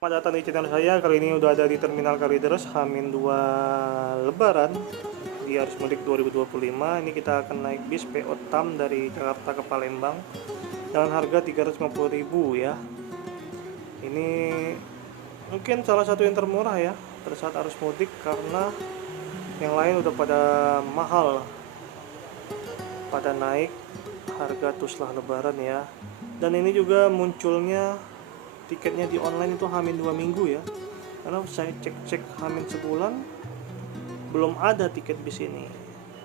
Selamat datang di channel saya. Kali ini udah ada di Terminal Kalideres Hamin 2 Lebaran di arus mudik 2025. Ini kita akan naik bis PO TAM dari Jakarta ke Palembang dengan harga 350.000 ya. Ini mungkin salah satu yang termurah ya pada saat arus mudik, karena yang lain udah pada mahal, pada naik harga tuh setelah Lebaran ya. Dan ini juga munculnya tiketnya di online itu Hamin 2 minggu ya, karena saya cek Hamin sebulan belum ada tiket bis ini.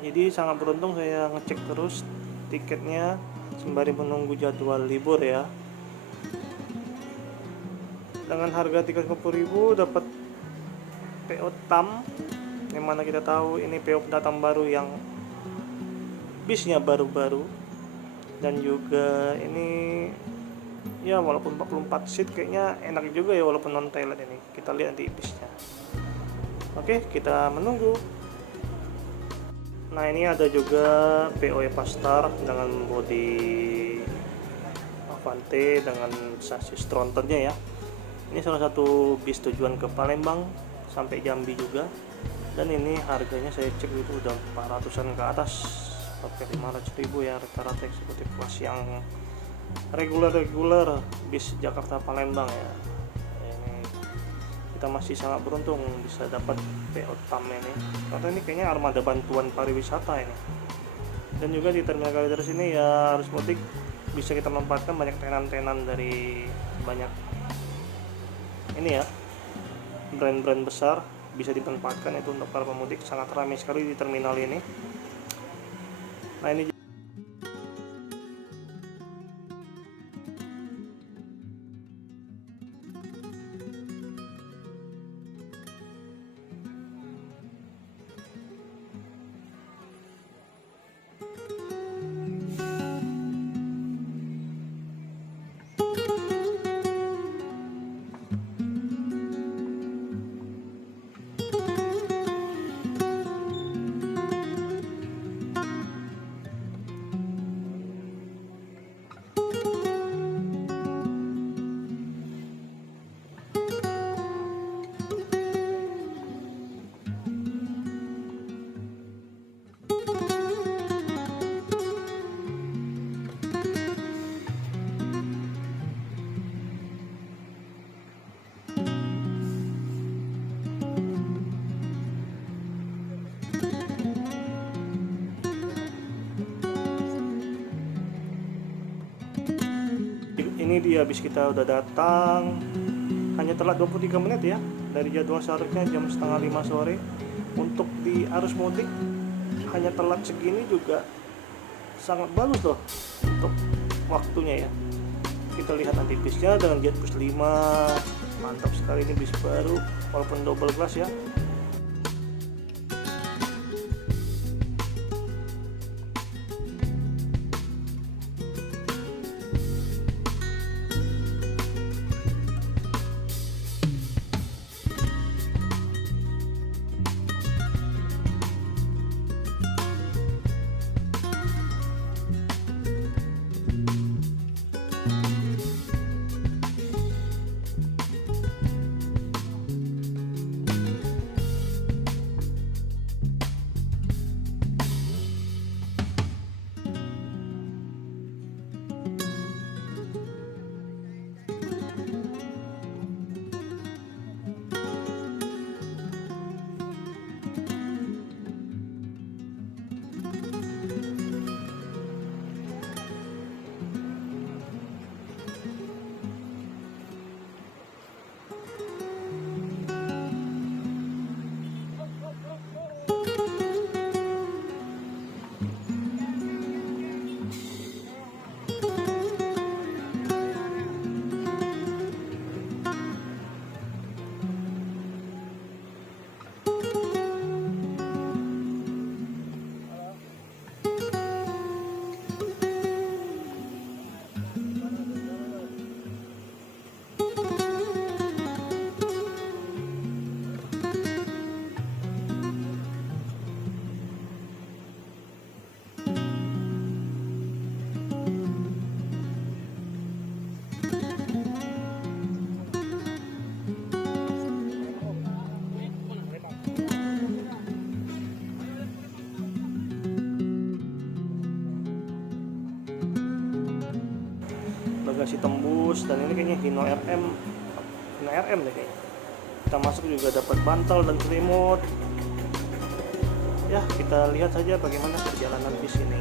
Jadi sangat beruntung saya ngecek terus tiketnya sembari menunggu jadwal libur ya. Dengan harga 350.000 dapat PO TAM, yang mana kita tahu ini PO pendatang baru yang bisnya baru-baru, dan juga ini ya walaupun 44 seat kayaknya enak juga ya walaupun non toilet. Ini kita lihat nanti bisnya. Oke, kita menunggu. Nah, ini ada juga PO Pastar dengan bodi Avante dengan sasis trontonnya ya. Ini salah satu bis tujuan ke Palembang sampai Jambi juga. Dan ini harganya saya cek itu udah 400-an ke atas, sampai 500.000 ya rata-rata eksekutif kelas yang reguler bis Jakarta Palembang ya. Ini kita masih sangat beruntung bisa dapat PO TAM ini, karena ini kayaknya armada bantuan pariwisata ini. Dan juga di Terminal Kalideres ini ya arus mudik bisa kita manfaatkan banyak tenan-tenan dari banyak ini ya brand-brand besar, bisa dimanfaatkan itu untuk para pemudik. Sangat ramai sekali di terminal ini. Nah, ini dia bis kita udah datang, hanya telat 23 menit ya dari jadwal seharusnya jam setengah 5 sore. Untuk di arus mudik hanya telat segini juga sangat bagus loh untuk waktunya ya. Kita lihat nanti bisnya dengan JetBus 5, mantap sekali. Ini bis baru walaupun double class ya. bagasi tembus, dan ini kayaknya Hino RM deh kayaknya. Kita masuk juga dapat bantal dan selimut. Ya, kita lihat saja bagaimana perjalanan bis ini.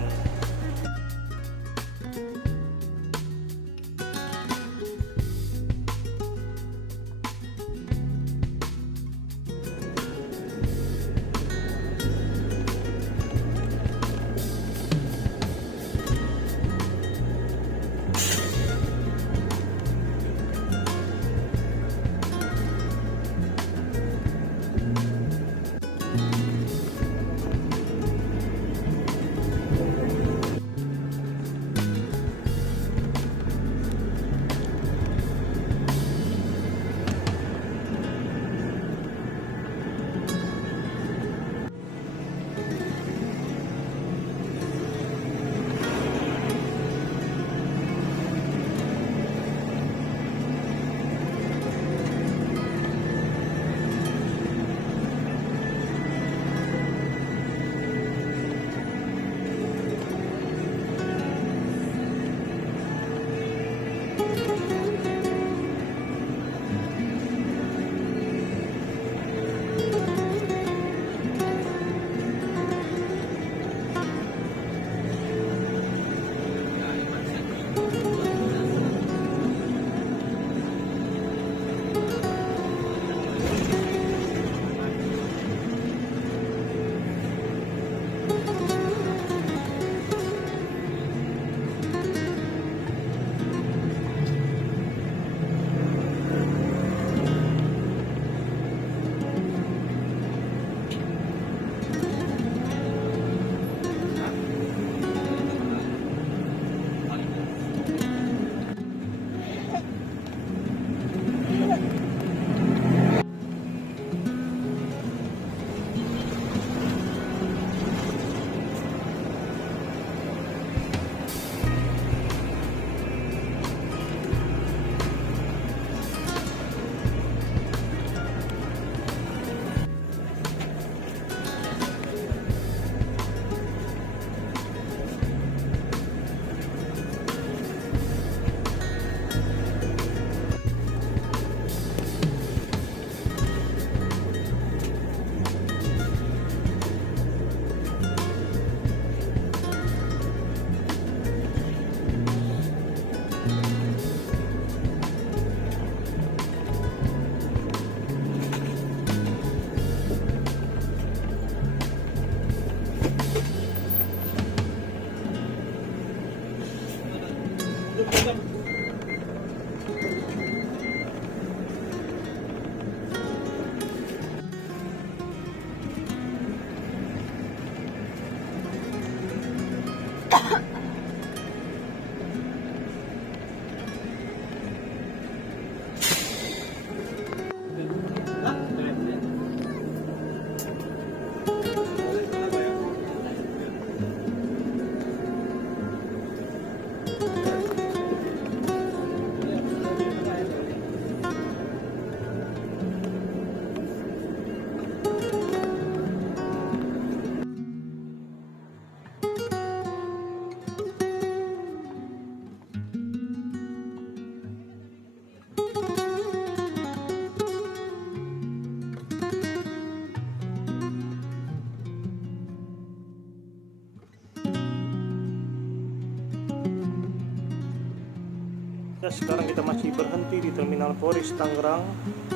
Ya, sekarang kita masih berhenti di Terminal Poris Tangerang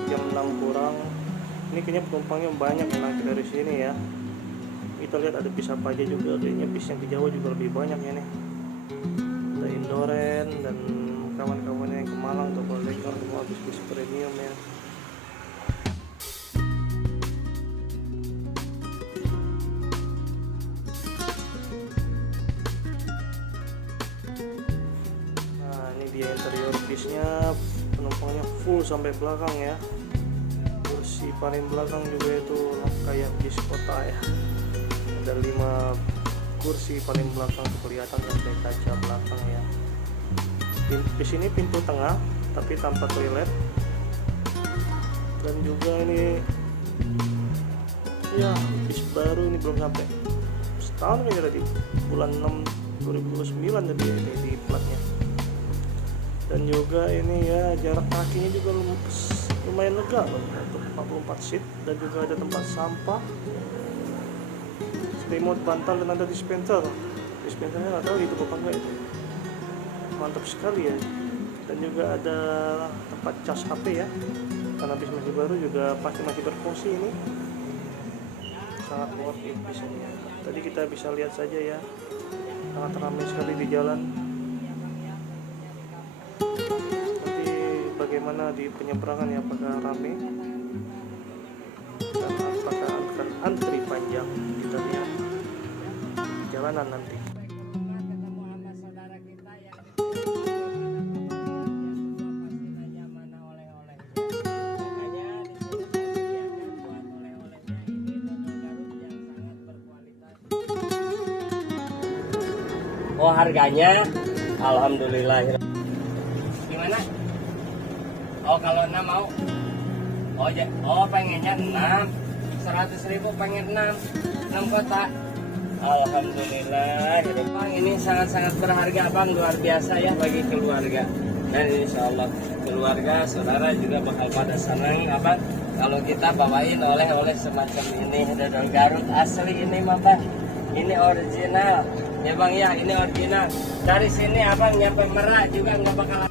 jam 6 kurang. Ini kayaknya penumpangnya banyak yang naik dari sini ya. Kita lihat ada bis apa aja juga, kayaknya bis yang ke Jawa juga lebih banyak ya nih. Ada Indoren dan kawan-kawannya yang ke Malang, Double Decker, semua bis-bis premium ya. Dia interior bisnya, penumpangnya full sampai belakang ya. Kursi paling belakang juga itu kayak bis kota ya. Ada 5 kursi paling belakang kelihatan sampai kaca belakang ya. Bis ini pintu tengah tapi tanpa toilet. Dan juga ini ya bis baru, ini belum sampai setahun kayaknya, tadi bulan 6 2029 tadi ini di platnya. Dan juga ini ya jarak kakinya juga lumayan lega loh untuk 44 seat. Dan juga ada tempat sampah, remote bantal, dan ada dispensernya nggak tahu itu apa enggak itu, mantap sekali ya. Dan juga ada tempat cas HP ya, karena bis masih baru juga pasti masih berfungsi. Ini sangat worth it bis ini ya. Tadi kita bisa lihat saja ya, sangat ramai sekali di jalan. Nanti bagaimana di penyeberangan ya, apakah ramai dan apakah akan antri panjang, kita lihat di jalanan nanti. Oh, harganya alhamdulillah. Gimana? Oh, kalau 6 mau. Oh, pengennya 6. 100.000 pengen 6 kotak. Alhamdulillah. Bang, ini sangat-sangat berharga, Bang, luar biasa ya bagi keluarga. Dan insya Allah keluarga, saudara juga bakal pada senang, Abang, kalau kita bawain oleh-oleh semacam ini. Dodol Garut asli ini mah, Bang. Ini original. Ya Bang ya, ini original. Dari sini Abang nyampe Merak juga nggak bakal.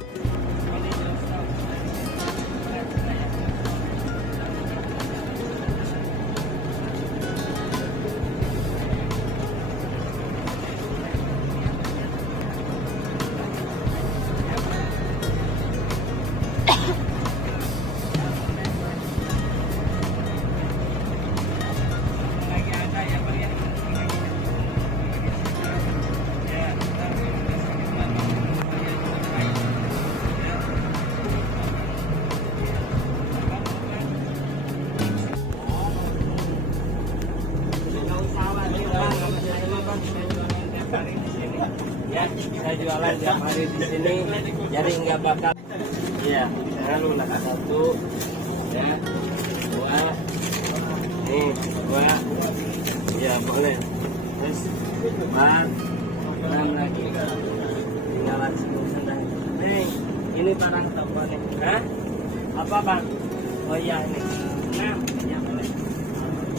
Ya, saya jualan tiap hari di sini, jadi nggak bakal. Iya, lalu lah 1, ya, 2, nih 2, ya boleh. Terus 4, 6 lagi. Tinggalan 10 sendal. Nih, ini barang toko nih. Hah? Apa Bang? Oh iya ini. 6, ya boleh.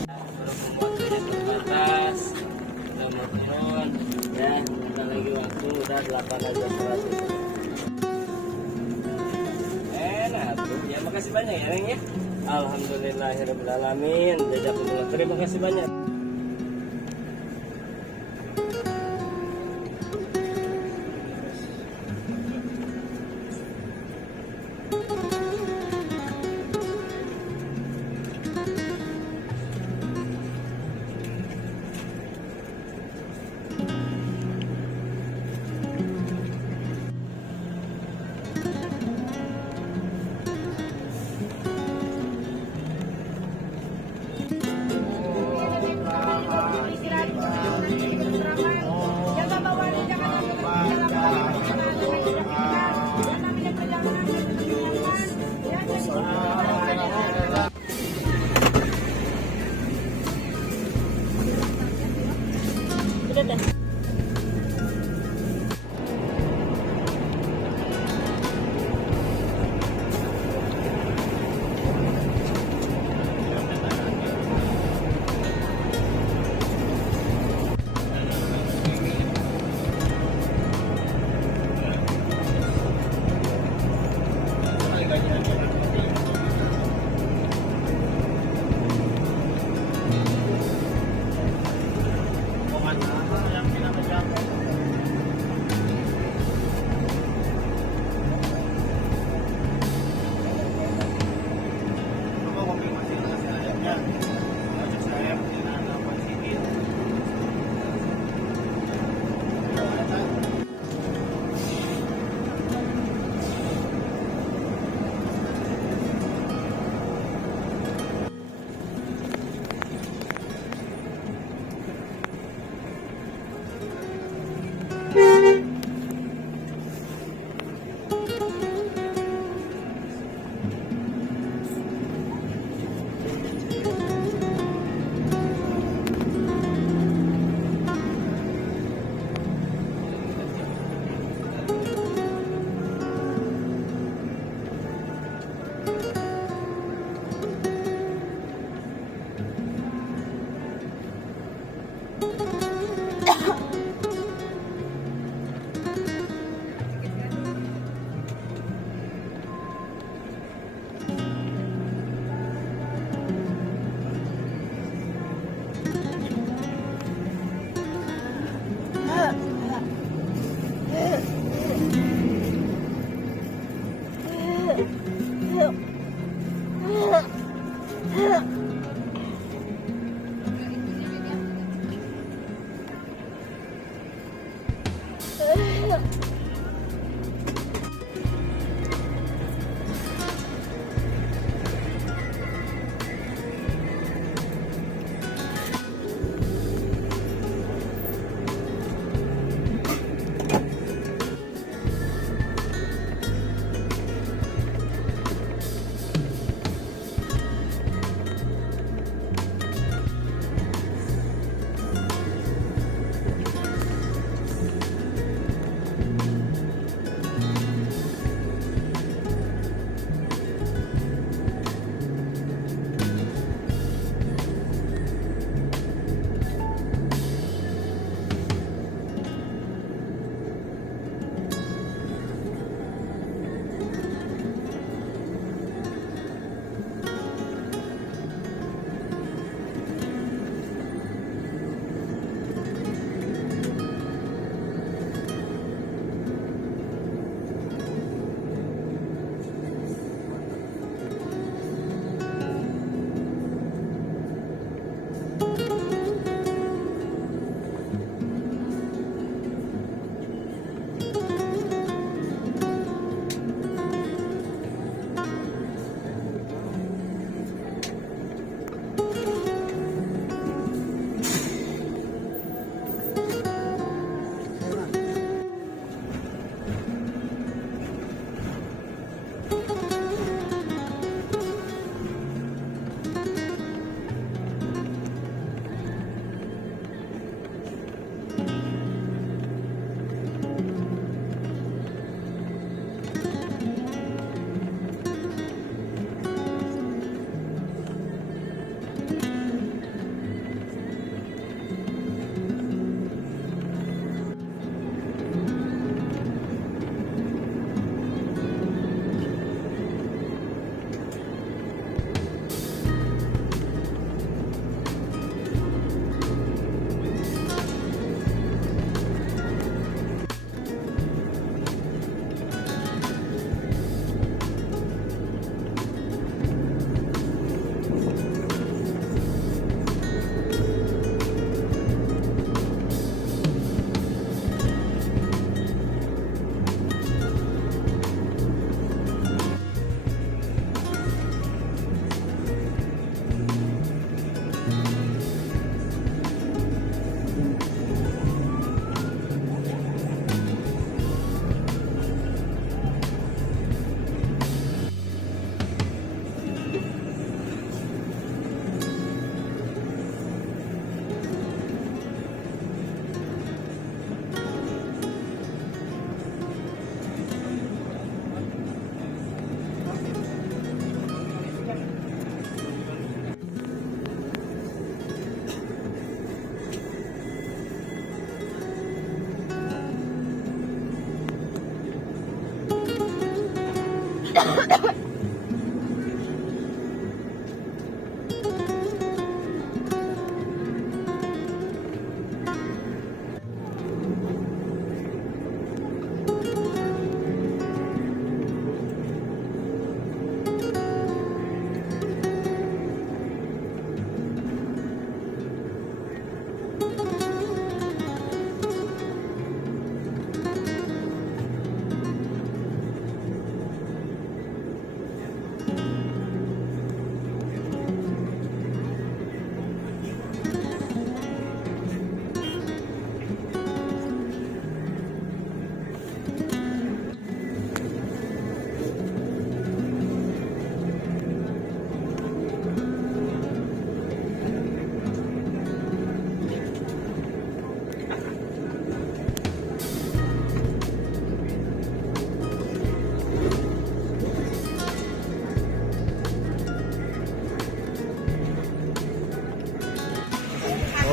Baru pembuatannya terbatas. Turun, ya, ada lagi waktu udah 8 aja 100. Enak tuh, ya makasih banyak ya Neng ya. Alhamdulillahirobbilalamin. Jajak pemula, terima kasih banyak.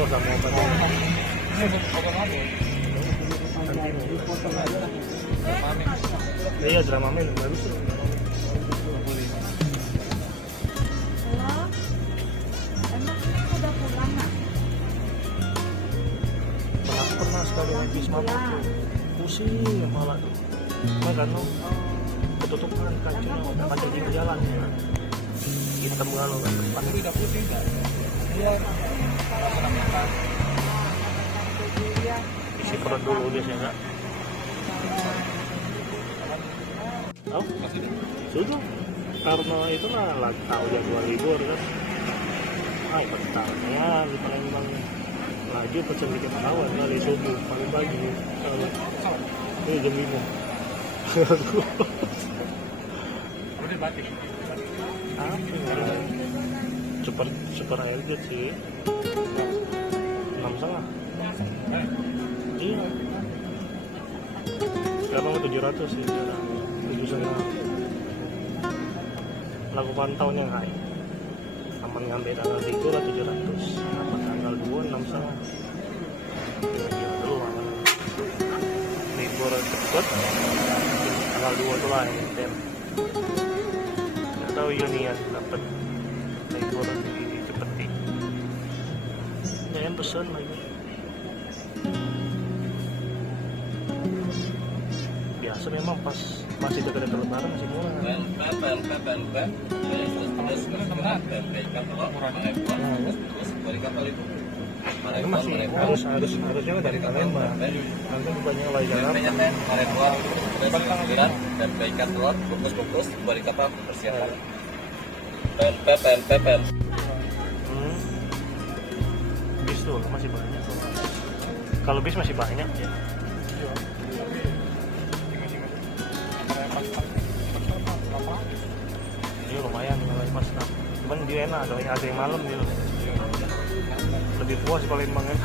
sama obatnya. Iya, Dramamen bagus tuh. Halo, emang ini udah pulang nak? Pernah sekali habis mabuk pusing kepala tuh. Kan ketutupan kaca. jalan ya. Hitam kalau kan depan. Tapi udah putih enggak? Iya. Isi perut dulu biasanya enggak? Tahu? Sudah. Karena itu lah lagi tahu jadwal libur kan. Ah, ikut tarnya di Palembang. Lagi pesen tiket pesawat dari subuh paling pagi. Ini jam 5. Udah batik. Apa ya? Super airjet sih. 6,5. Iya. Sekarang 700 sih. 7,5. Lagu pantaunya high. Aman ngambil tanggal 3 lah 700. Apa tanggal 2 6,5. Gila dulu aman. Libur cepet. Tanggal 2 tuh lah yang tem. Nggak tahu Union dapat libur di cepetin. Jangan pesan lagi. Biasa memang pas masih dekat lebaran masih murah. Itu masih harusnya dari Palembang. Nanti bukannya oleh Jakarta. Dan baikan telur, bungkus balik kapal persiapan. Pem. Bis tuh masih banyak. Kalau bis masih banyak ya. Iya lumayan mulai pas. Cuman dia enak ada yang malam gitu. Lebih puas Palembang kan.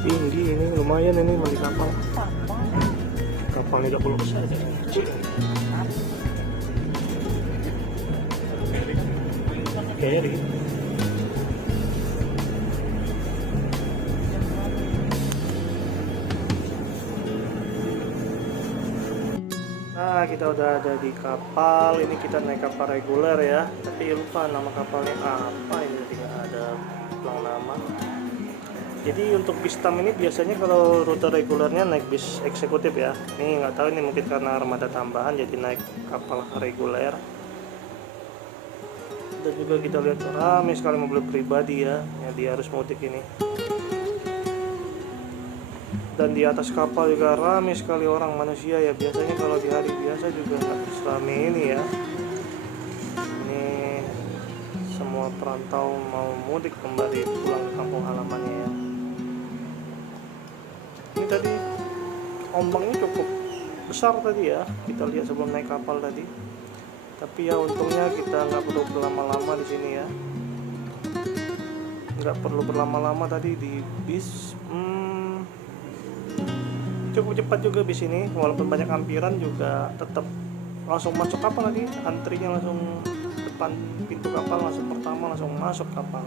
Tinggi ini lumayan ini beli kapal. Kapalnya 30 besar aja. Kayaknya dikit. Nah, kita udah ada di kapal. Ini kita naik kapal reguler ya. Tapi lupa nama kapalnya apa ini, tidak ada bilang nama. Jadi untuk bis tam ini biasanya kalau rute regulernya naik bis eksekutif ya. Ini nggak tahu ini mungkin karena armada tambahan jadi naik kapal reguler. Dan juga kita lihat ramai sekali mobil pribadi ya, yang dia harus mudik ini. Dan di atas kapal juga ramai sekali orang manusia ya. Biasanya kalau di hari biasa juga nggak seramai ini ya. Ini semua perantau mau mudik kembali pulang ke kampung halamannya ya. Ini tadi ombaknya cukup besar tadi ya, kita lihat sebelum naik kapal tadi. Tapi ya untungnya kita nggak perlu berlama-lama di sini ya. Nggak perlu berlama-lama tadi di bis. Cukup cepat juga bis ini, walaupun banyak ampiran juga tetap langsung masuk kapal tadi. Antrinya langsung depan pintu kapal, langsung pertama langsung masuk kapal.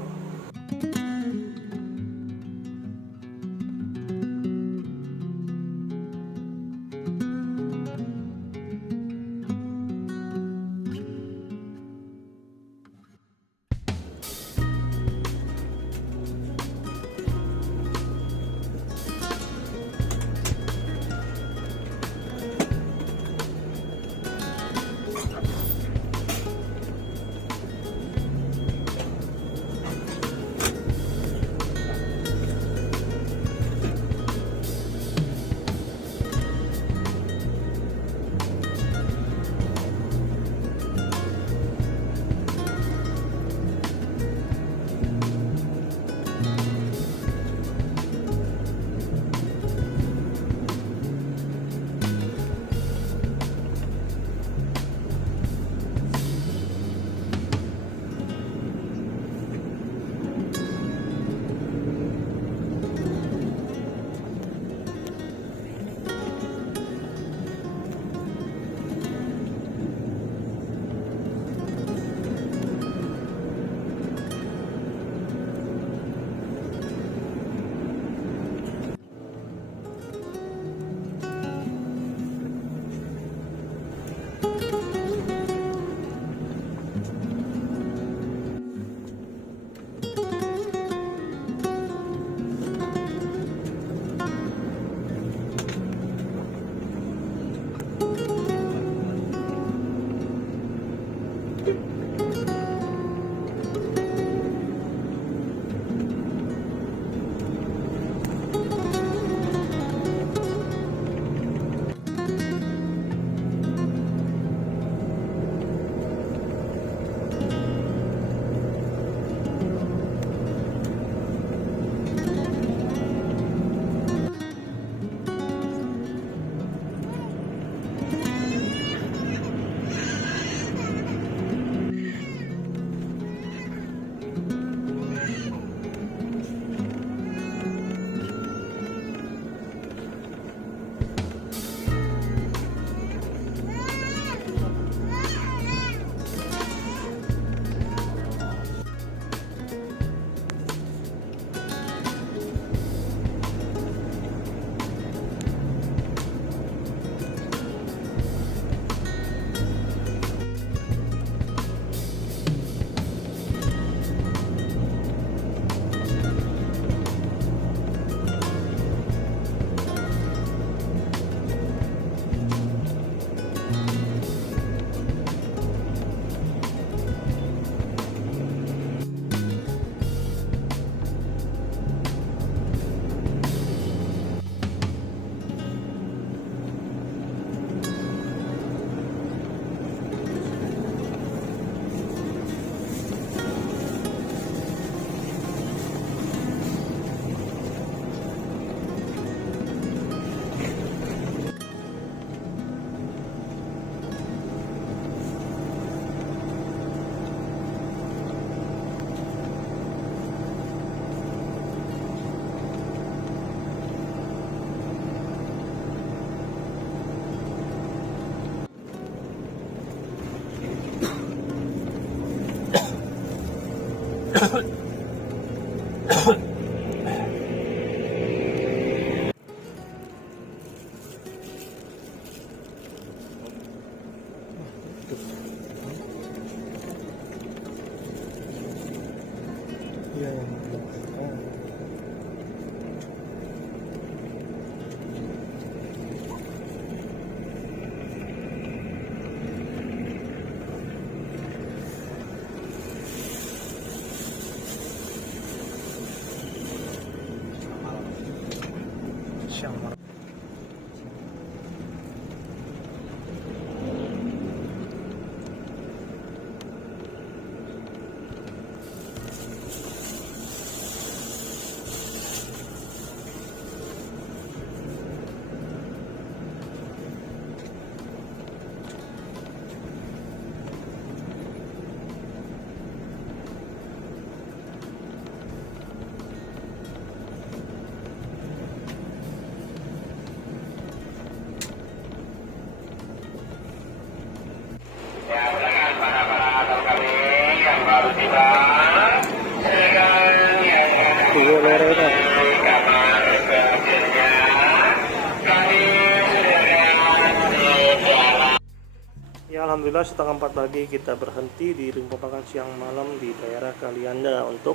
Alhamdulillah setengah 4 pagi kita berhenti di rumah makan siang malam di daerah Kalianda untuk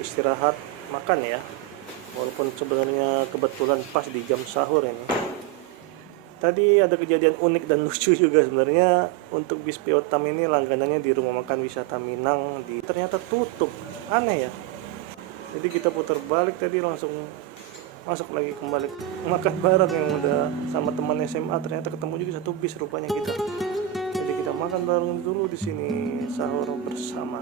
istirahat makan ya. Walaupun sebenarnya kebetulan pas di jam sahur ini. Tadi ada kejadian unik dan lucu juga sebenarnya. Untuk bis PO Tam ini langganannya di rumah makan wisata Minang ternyata tutup. Aneh ya. Jadi kita putar balik tadi langsung masuk lagi kembali makan bareng yang udah sama teman SMA. Ternyata ketemu juga satu bis rupanya kita. Jadi kita makan bareng dulu di sini sahur bersama.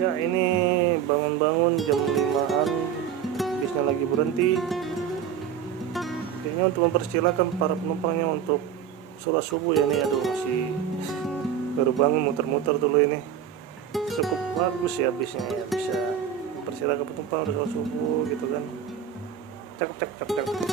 Ya ini bangun-bangun jam 5-an, bisnya lagi berhenti. Kayaknya untuk mempersilahkan para penumpangnya untuk sholat subuh ya nih. Aduh masih baru bangun muter-muter dulu ini. Cukup bagus ya bisnya ya, bisa mempersilahkan penumpang udah sholat subuh gitu kan. Cakep cakep cakep cakep.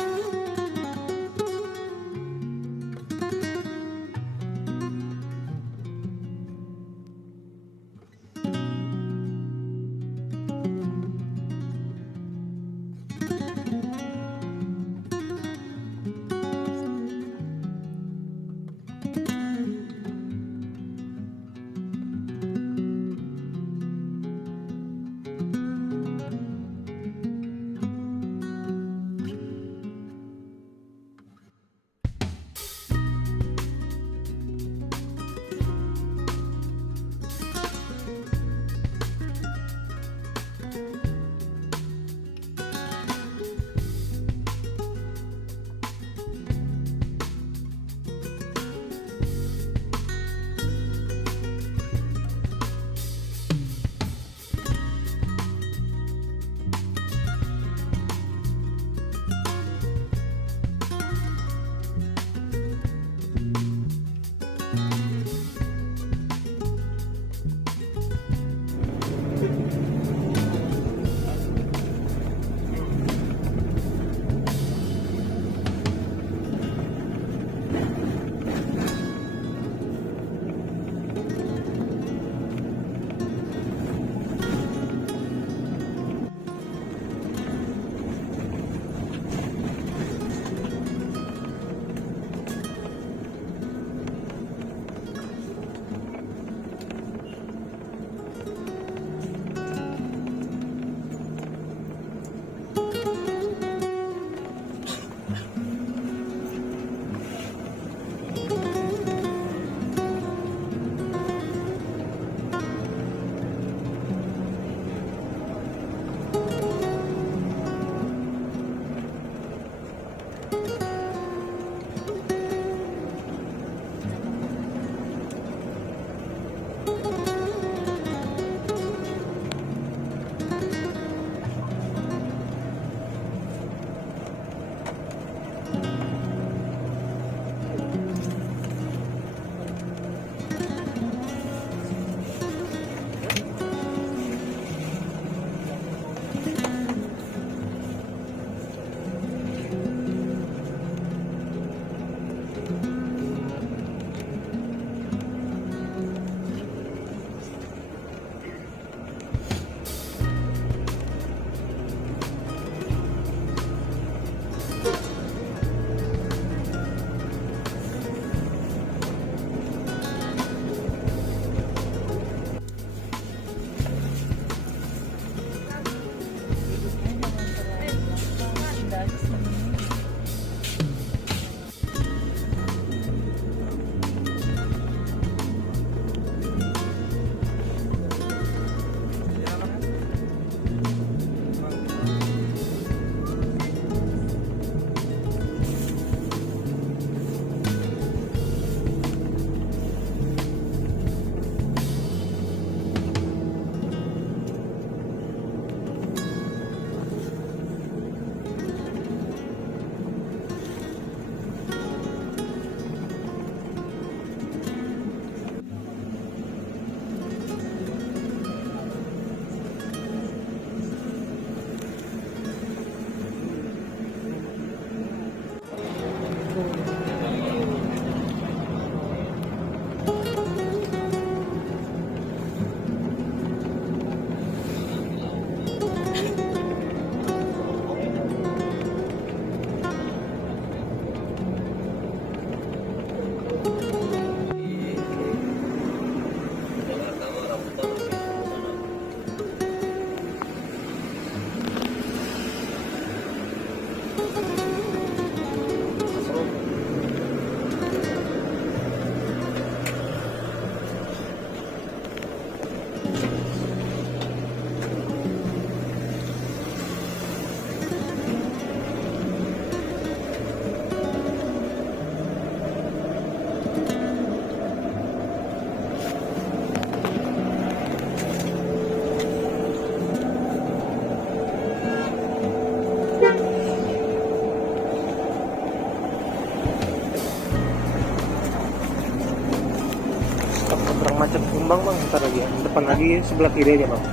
macet Kembang bang, ntar lagi ya. Depan lagi sebelah kiri aja bang.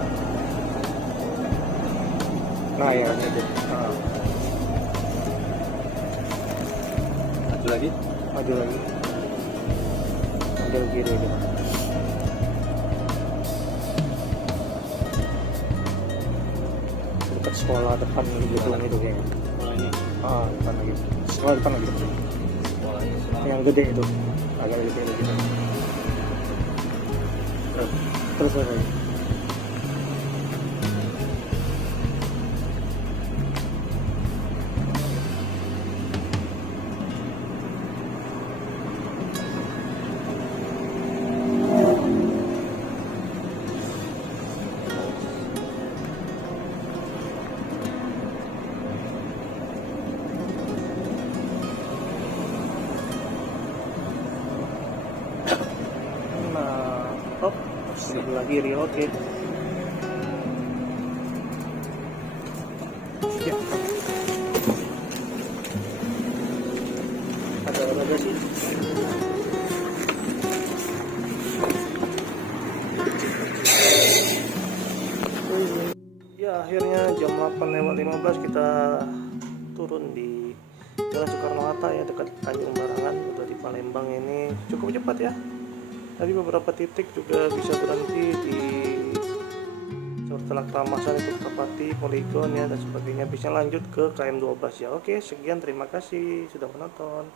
Nah ya itu. Nah, Satu lagi. maju lagi. Ambil kiri aja bang. Dekat sekolah depan gitu itu kayaknya. Oh ini. Depan lagi. Sekolah depan lagi. Sekolahnya. Yang gede itu. Agak gede lagi. Terus lagi. Nah, top sebelah kiri, oke. Ya. Ada sih. Ya akhirnya jam 8:15 kita turun di Jalan Soekarno-Hatta ya, dekat Tanjung Barangan. Udah di Palembang ini cukup cepat ya. Tadi beberapa titik juga bisa berhenti di Telak Ramasan, itu Kapati, Poligon ya dan sebagainya. Bisa lanjut ke KM12 ya. Oke, sekian, terima kasih sudah menonton.